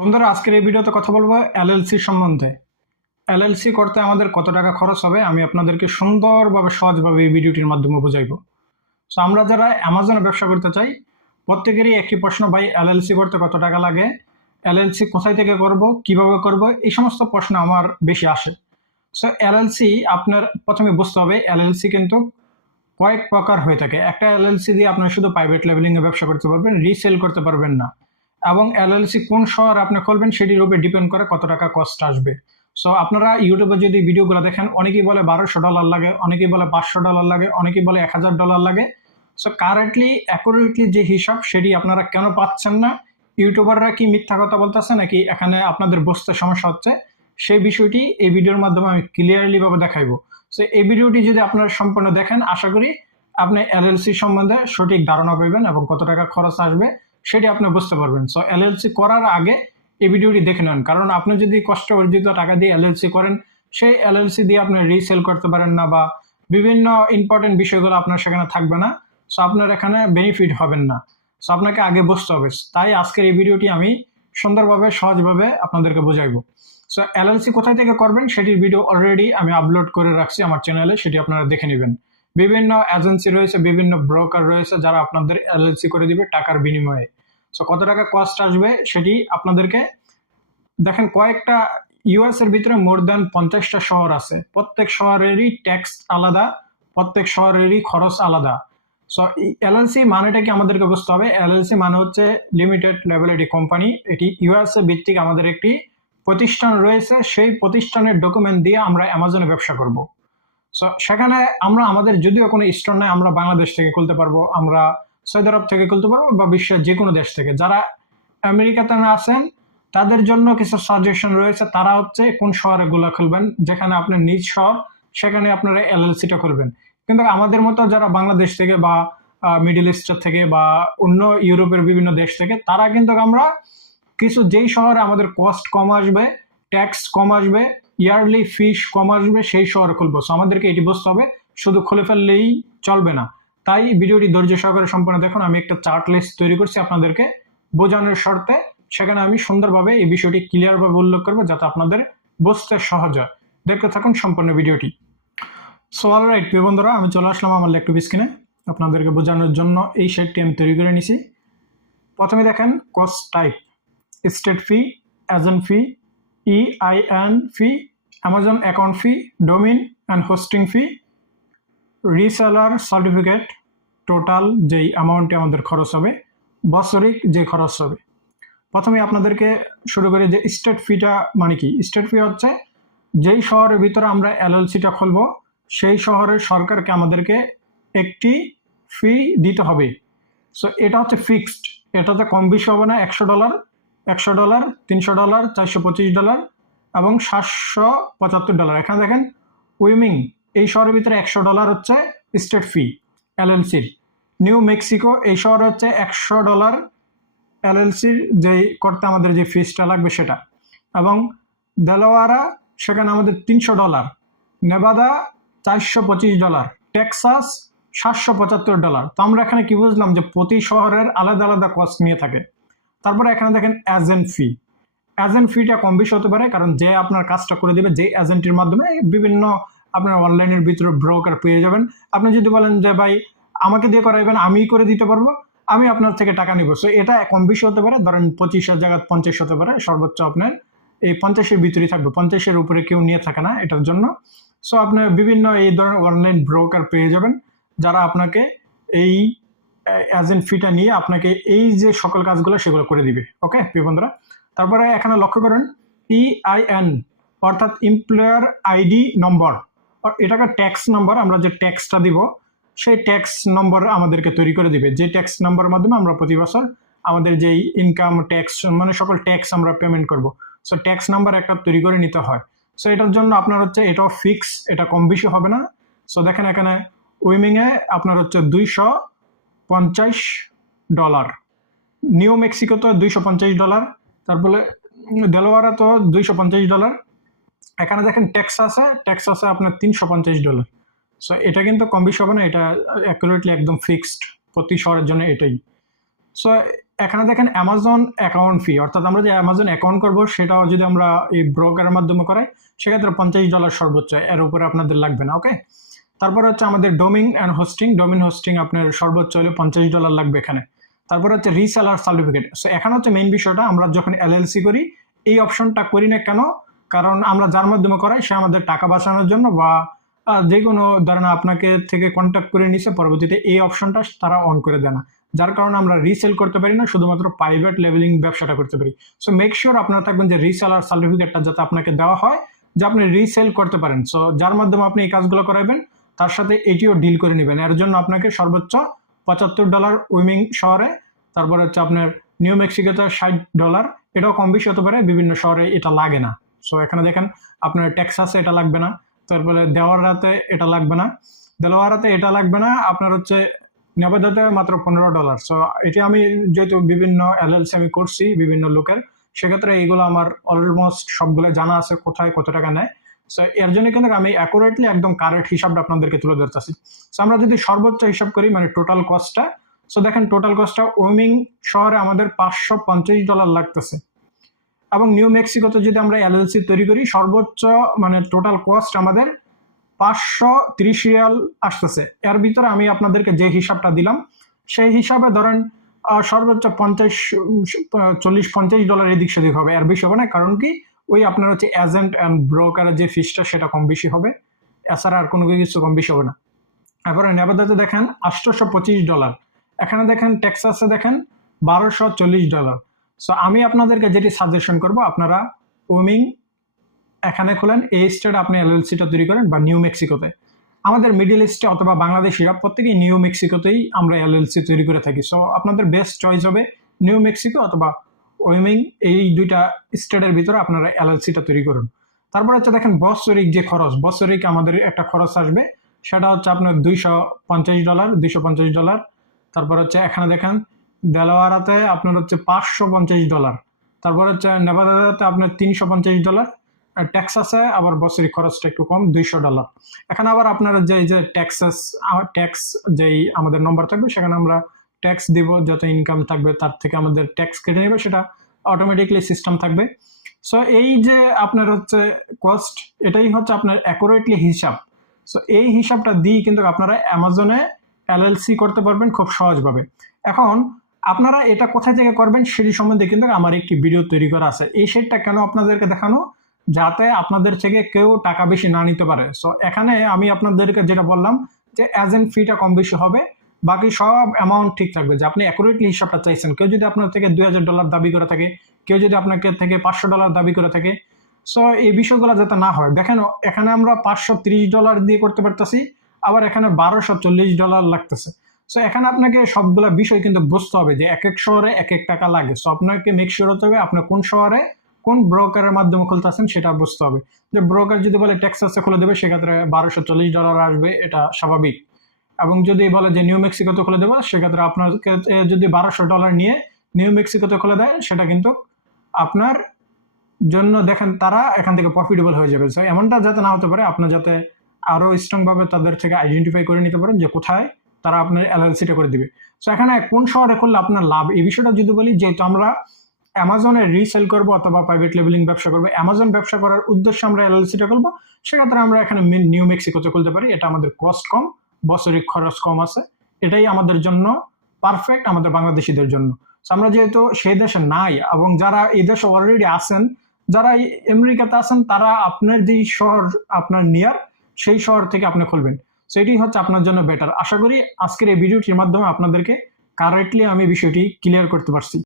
বন্ধুরা, আজকের এই ভিডিওতে কথা বলবো এলএলসি সম্বন্ধে। এলএলসি করতে আমাদের কত টাকা খরচ হবে আমি আপনাদেরকে সুন্দরভাবে সহজভাবে এই ভিডিওটির মাধ্যমে বোঝাইবো। সো আমরা যারা অ্যামাজনে ব্যবসা করতে চাই প্রত্যেকেরই একটি প্রশ্ন, ভাই এলএলসি করতে কত টাকা লাগে, এলএলসি কোথায় থেকে করব, কিভাবে করব, এই সমস্ত প্রশ্ন আমার বেশি আসে। সো এলএলসি আপনার প্রথমে বুঝতে হবে এলএলসি কিন্তু কয়েক প্রকার হয়ে থাকে। একটা এলএলসি দিয়ে আপনার শুধু প্রাইভেট লেভেলিংয়ে ব্যবসা করতে পারবেন, রিসেল করতে পারবেন না। এবং এলএলসি কোন শহর আপনি খুলবেন সেটির উপরে ডিপেন্ড করে কত টাকা কস্ট আসবে। সো আপনারা ইউটিউবে যদি ভিডিওগুলো দেখেন, অনেকেই বলে $1200 লাগে, অনেকেই বলে $500 লাগে, অনেকেই বলে $1000 লাগে। সো কারেন্টলি অ্যাকুরেটলি যে হিসাব সেটি আপনারা কেন পাচ্ছেন না? ইউটিউবাররা কি মিথ্যা কথা বলতেছে নাকি এখানে আপনাদের বুঝতে সমস্যা হচ্ছে? সেই বিষয়টি এই ভিডিওর মাধ্যমে আমি ক্লিয়ারলি ভাবে দেখাইবো। সো এই ভিডিওটি যদি আপনারা সম্পূর্ণ দেখেন, আশা করি আপনি এলএলসি সম্বন্ধে সঠিক ধারণা পাবেন এবং কত টাকা খরচ আসবে সেটি আপনি বুঝতে পারবেন। সো এলএলসি করার আগে এই ভিডিওটি দেখে নেন, কারণ আপনি যদি কষ্ট অর্জিত টাকা দিয়ে এলএলসি করেন, সেই এলএলসি দিয়ে আপনি রিসেল করতে পারেন না বা বিভিন্ন ইম্পর্টেন্ট বিষয়গুলো আপনার সেখানে থাকবে না। সো আপনার এখানে বেনিফিট হবেন না। সো আপনাকে আগে বুঝতে হবে। তাই আজকের এই ভিডিওটি আমি সুন্দরভাবে সহজভাবে আপনাদেরকে বোঝাইবো। সো এলএলসি কোথায় থেকে করবেন সেটির ভিডিও অলরেডি আমি আপলোড করে রাখছি আমার চ্যানেলে, সেটি আপনারা দেখে নেবেন। বিভিন্ন এজেন্সি রয়েছে, বিভিন্ন ব্রোকার রয়েছে যারা আপনাদের এলএলসি করে দিবে টাকার বিনিময়ে। সো কত টাকা কস্ট আসবে সেটি আপনাদেরকে দেখেন। কয়েকটা ইউএস এর ভিতরে মোর দ্যান 50টা শহর আছে, প্রত্যেক শহরেরই ট্যাক্স আলাদা, প্রত্যেক শহরেরই খরচ আলাদা। সো এলএলসি মানেটা কি আমাদেরকে বুঝতে হবে। এলএলসি মানে হচ্ছে লিমিটেড লায়াবিলিটি কোম্পানি। এটি ইউএস এ ভিত্তিক আমাদের একটি প্রতিষ্ঠান রয়েছে, সেই প্রতিষ্ঠানের ডকুমেন্ট দিয়ে আমরা অ্যামাজনে ব্যবসা করব। সো সেখানে আমরা আমাদের যদিও কোনো স্টোর নাই, আমরা বাংলাদেশ থেকে খুলতে পারবো, আমরা সৌদি আরব থেকে খুলতে পারবো বা বিশ্বের যে কোনো দেশ থেকে। যারা আমেরিকাতে না আছেন তাদের জন্য কিছু সাজেশন রয়েছে। তারা হচ্ছে কোন শহরে গুলা খুলবেন, যেখানে আপনার নিজ শহর সেখানে আপনারা এলএলসিটা করবেন। কিন্তু আমাদের মতো যারা বাংলাদেশ থেকে বা মিডল ইস্টের থেকে বা অন্য ইউরোপের বিভিন্ন দেশ থেকে, তারা কিন্তু আমরা কিছু যেই শহরে আমাদের কস্ট কম আসবে, ট্যাক্স কম আসবে, ইয়ারলি ফিস কম আসবে, সেই শহরে খুলবো। সো আমাদেরকে এটি বুঝতে হবে, শুধু খুলে ফেললেই চলবে না। তাই ভিডিওটি ধৈর্য সহকারে সম্পূর্ণ দেখুন। আমি একটা চার্ট লিস্ট তৈরি করছি আপনাদেরকে বোঝানোর শর্তে। সেখানে আমি সুন্দরভাবে এই বিষয়টি ক্লিয়ারভাবে উল্লেখ করবো যাতে আপনাদের বুঝতে সহজ হয়। দেখতে থাকুন সম্পূর্ণ ভিডিওটি। সো অলরাইট প্রিয় বন্ধুরা, আমি চলে আসলাম আমার ল্যাপটপ স্ক্রিনে আপনাদেরকে বোঝানোর জন্য। এই সাইটটি আমি তৈরি করে নিছি। প্রথমে দেখেন cost type, state fee, agent fee, EIN fee, Amazon account fee, domain and hosting fee, reseller certificate, total যেই অ্যামাউন্টে আমাদের খরচ হবে, বাৎসরিক যে খরচ হবে। প্রথমে আপনাদেরকে শুরু করে যে স্টেট ফিটা মানে কি। স্টেট ফি হচ্ছে যেই শহরের ভিতরে আমরা এলএলসিটা খুলবো সেই শহরের সরকারকে আমাদেরকে একটি ফি দিতে হবে। সো এটা হচ্ছে ফিক্সড, এটাতে কম বেশি হবে না। $100, $100, $300, $425 এবং $775। এখানে দেখেন উইমিং এই শহরের ভিতরে $100 হচ্ছে স্টেট ফি এলএলসির। নিউ মেক্সিকো এই শহরে হচ্ছে $100 এলএলসির যে করতে আমাদের যে ফিসটা লাগবে সেটা। এবং দেলাওয়ারা সেখানে আমাদের $300, নেভাদা $425, টেক্সাস $775। তো আমরা এখানে কি বুঝলাম যে প্রতি শহরের আলাদা আলাদা কস্ট নিয়ে থাকে। তারপরে এখানে দেখেন এজেন্ট ফি। এজেন্ট ফিটা কম বেশি হতে পারে, কারণ যে আপনার কাজটা করে দেবে যে এজেন্টের মাধ্যমে বিভিন্ন আপনার অনলাইনের ভিতরে ব্রোকার পেয়ে যাবেন। আপনি যদি বলেন যে ভাই আমাকে দিয়ে করাইবেন, আমি করে দিতে পারবো, আমি আপনার থেকে টাকা নিব, সো এটা কম বেশি হতে পারে। ধরেন 25,000 জায়গায় 50 হতে পারে, সর্বোচ্চ আপনার এই 50-এর ভিতরেই থাকবে, 50-এর উপরে কেউ নিয়ে থাকে না এটার জন্য। সো আপনার বিভিন্ন এই ধরনের অনলাইন ব্রোকার পেয়ে যাবেন যারা আপনাকে এই এজেন্ট ফিটা নিয়ে আপনাকে এই যে সকল কাজগুলো সেগুলো করে দিবে। ওকে প্রিয় বন্ধুরা, তারপরে এখানে লক্ষ্য করেন EIN অর্থাৎ এমপ্লয়ার আইডি নম্বর, এটাকে ট্যাক্স নাম্বার। আমরা যে ট্যাক্সটা দিব সেই ট্যাক্স নম্বর আমাদেরকে তৈরি করে দিবে, যে ট্যাক্স নাম্বারের মাধ্যমে আমরা প্রতি বছর আমাদের যেই ইনকাম ট্যাক্স মানে সকল ট্যাক্স আমরা পেমেন্ট করব। সো ট্যাক্স নাম্বার একটা তৈরি করে নিতে হয়। সো এটার জন্য আপনার হচ্ছে এটাও ফিক্স, এটা কম বেশি হবে না। সো দেখেন এখানে উইমিংয়ে আপনার হচ্ছে $250, নিউ মেক্সিকো তো $250, তারপরে দেলোয়ারা তো $250। এখানে দেখেন টেক্সাসে আপনার $350। সো এটা কিন্তু কম বেশি হবে না, এটা অ্যাকুরেটলি একদম ফিক্সড প্রতি শহরের জন্য এটাই। সো এখানে দেখেন অ্যামাজন অ্যাকাউন্ট ফি, অর্থাৎ আমরা যে অ্যামাজন অ্যাকাউন্ট করবো সেটাও যদি আমরা এই ব্রোকারের মাধ্যমে করাই সেক্ষেত্রে $50 সর্বোচ্চ, এর উপরে আপনাদের লাগবে না। ওকে, তারপর হচ্ছে আমাদের domain and hosting, domain hosting আপনার সর্বোচ্চ হলে $50 লাগবে এখানে। তারপর হচ্ছে রিসেলার সার্টিফিকেট। সো এখানে হচ্ছে মেইন বিষয়টা, আমরা যখন এলএলসি করি এই অপশনটা করি না কেন, কারণ আমরা যার মাধ্যমে করাই সে আমাদের টাকা বাঁচানোর জন্য বা যে কোনো ধরেন আপনাকে থেকে কন্ট্যাক্ট করে নিছে, পরবর্তীতে এই অপশনটা তারা অন করে দেয় না, যার কারণে আমরা রিসেল করতে পারি না, শুধুমাত্র প্রাইভেট লেভেলিং ব্যবসাটা করতে পারি। সো মেক শিওর আপনারা থাকবেন যে রিসেলার সার্টিফিকেটটা যাতে আপনাকে দেওয়া হয় যে আপনি রিসেল করতে পারেন। সো যার মাধ্যমে আপনি এই কাজগুলো করাবেন তার সাথে এটিও ডিল করে নেবেন। এর জন্য আপনাকে সর্বোচ্চ $75 উইমিং শহরে, তারপর হচ্ছে আপনার নিউ মেক্সিকোতে $60, এটাও কম বেশি হতে পারে, বিভিন্ন শহরে এটা লাগে না। সো এখানে দেখেন আপনার টেক্সাসে এটা লাগবে না, তারপরে দেওয়ারাতে এটা লাগবে না, দেলোয়ারাতে এটা লাগবে না, আপনার হচ্ছে নেভাদাতে মাত্র $15। সো এটি আমি যেহেতু বিভিন্ন এলএলসি আমি করছি বিভিন্ন লোকের, সেক্ষেত্রে এইগুলো আমার অলমোস্ট সবগুলো জানা আছে কোথায় কত টাকা নেয়। সো এর জন্য কিন্তু আমি অ্যাকুরেটলি একদম কারেক্ট হিসাবটা আপনাদেরকে তুলে ধরতেছি। সো আমরা যদি সর্বোচ্চ হিসাব করি মানে টোটাল কস্টটা, সো দেখেন টোটাল কস্টটা উইমিং শহরে আমাদের $550 লাগতেছে, এবং নিউ মেক্সিকোতে যদি আমরা এলএলসি তৈরি করি সর্বোচ্চ মানে টোটাল কস্ট আমাদের $530 আসতেছে। এর ভিতরে আমি আপনাদেরকে যে হিসাবটা দিলাম সেই হিসাবে ধরেন সর্বোচ্চ $40-50 এদিক সেদিক হবে, এর বেশি হবে না। কারণ কি ওই আপনার হচ্ছে এজেন্ট অ্যান্ড ব্রোকারের যে ফিসটা সেটা কম বেশি হবে, এছাড়া আর কোনো কিছু কম বেশি হবে না। এরপরে নেভাদাতে দেখেন $825, এখানে দেখেন টেক্সাসে দেখেন $1240। সো আমি আপনাদেরকে যেটি সাজেশন করব, আপনারা উইমিং এখানে খোলেন, এই স্টেটে আপনি এলএলসিটা তৈরি করেন, বা নিউ মেক্সিকোতে। আমাদের মিডল ইস্টে অথবা বাংলাদেশিরা প্রত্যেকেই নিউ মেক্সিকোতেই আমরা এলএলসি তৈরি করে থাকি। সো আপনাদের বেস্ট চয়েস হবে নিউ মেক্সিকো অথবা উইমিং, এই দুইটা স্টেটের ভিতরে আপনারা এলএলসিটা তৈরি করুন। তারপর হচ্ছে দেখেন বৎসরিক যে খরচ, বৎসরিক আমাদের একটা খরচ আসবে, সেটা হচ্ছে আপনার $250। তারপর হচ্ছে এখানে দেখেন দেলোয়ারাতে আপনার হচ্ছে $550, তারপর হচ্ছে নেভাদাতে আপনার $350, টেক্সাসে আবার বছরিক খরচটা একটু কম $200। এখানে আবার আপনার যে টেক্সাস ট্যাক্স যেই আমাদের নম্বর থাকবে সেখানে আমরা ট্যাক্স দিব, যত ইনকাম থাকবে তার থেকে আমাদের ট্যাক্স কেটে নেবে, সেটা অটোমেটিকলি সিস্টেম থাকবে। সো এই যে আপনার হচ্ছে কস্ট, এটাই হচ্ছে আপনার অ্যাকুরেটলি হিসাব। সো এই হিসাবটা দিয়ে কিন্তু আপনারা অ্যামাজনে এলএলসি করতে পারবেন খুব সহজভাবে। এখন আপনারা এটা কোথায় থেকে করবেন সেটি সম্বন্ধে কিন্তু আমার একটি ভিডিও তৈরি করা আছে। এই সেটটা কেন আপনাদেরকে দেখানো, যাতে আপনাদের থেকে কেউ টাকা বেশি না নিতে পারে। সো এখানে আমি আপনাদেরকে যেটা বললাম যে এজেন্ট ফিটা কম বেশি হবে, বাকি সব অ্যামাউন্ট ঠিক থাকবে। যে আপনি অ্যাকুরেটলি হিসাবটা চাইছেন, কেউ যদি আপনার থেকে $2000 দাবি করে থাকে, কেউ যদি আপনাকে থেকে $500 দাবি করে থাকে, সো এই বিষয়গুলো যাতে না হয়। দেখেন এখানে আমরা $530 দিয়ে করতে পারতেছি, আবার এখানে $1240 লাগতেছে। সো এখানে আপনাকে সবগুলা বিষয় কিন্তু বুঝতে হবে যে এক এক শহরে এক এক টাকা লাগে। সো আপনাকে মেক শিওর হতে হবে আপনি কোন শহরে কোন ব্রোকারের মাধ্যমে খুলতেছেন সেটা বুঝতে হবে। যে ব্রোকার যদি বলে টেক্সাসে খুলে দেবে সেক্ষেত্রে $1240 আসবে, এটা স্বাভাবিক। এবং যদি বলে যে নিউ মেক্সিকোতে খুলে দেবো সেক্ষেত্রে আপনাকে যদি $1200 নিয়ে নিউ মেক্সিকোতে খুলে দেয় সেটা কিন্তু আপনার জন্য দেখেন তারা এখান থেকে প্রফিটেবল হয়ে যাবে। সো এমনটা যাতে না হতে পারে, আপনার যাতে আরো স্ট্রং ভাবে তাদের থেকে আইডেন্টিফাই করে নিতে পারেন যে কোথায় তারা আপনার এলএলসিটা করে দিবে। সো এখানে কোন শহরে করলে আপনার লাভ, এই বিষয়টা যদি বলি, যেহেতু আমরা অ্যামাজনে রিসেল করবো অথবা প্রাইভেট লেভেলিং ব্যবসা করবো, অ্যামাজন ব্যবসা করার উদ্দেশ্যে আমরা এলএলসিটা করবো, সেক্ষেত্রে আমরা এখানে নিউ মেক্সিকোতে খুলতে পারি। এটা আমাদের কস্ট কম, বছরিক খরচ কম আছে, এটাই আমাদের জন্য পারফেক্ট, আমাদের বাংলাদেশিদের জন্য। আমরা যেহেতু সেই দেশে নাই, এবং যারা এই দেশে অলরেডি আছেন, যারা আমেরিকাতে আছেন, তারা আপনার যেই শহর আপনার নিয়ার সেই শহর থেকে আপনি খুলবেন। সেটি হচ্ছে আপনার জন্য বেটার। আশা করি আজকের এই ভিডিওটির মাধ্যমে আপনাদেরকে কারেক্টলি আমি বিষয়টি ক্লিয়ার করতে পারছি।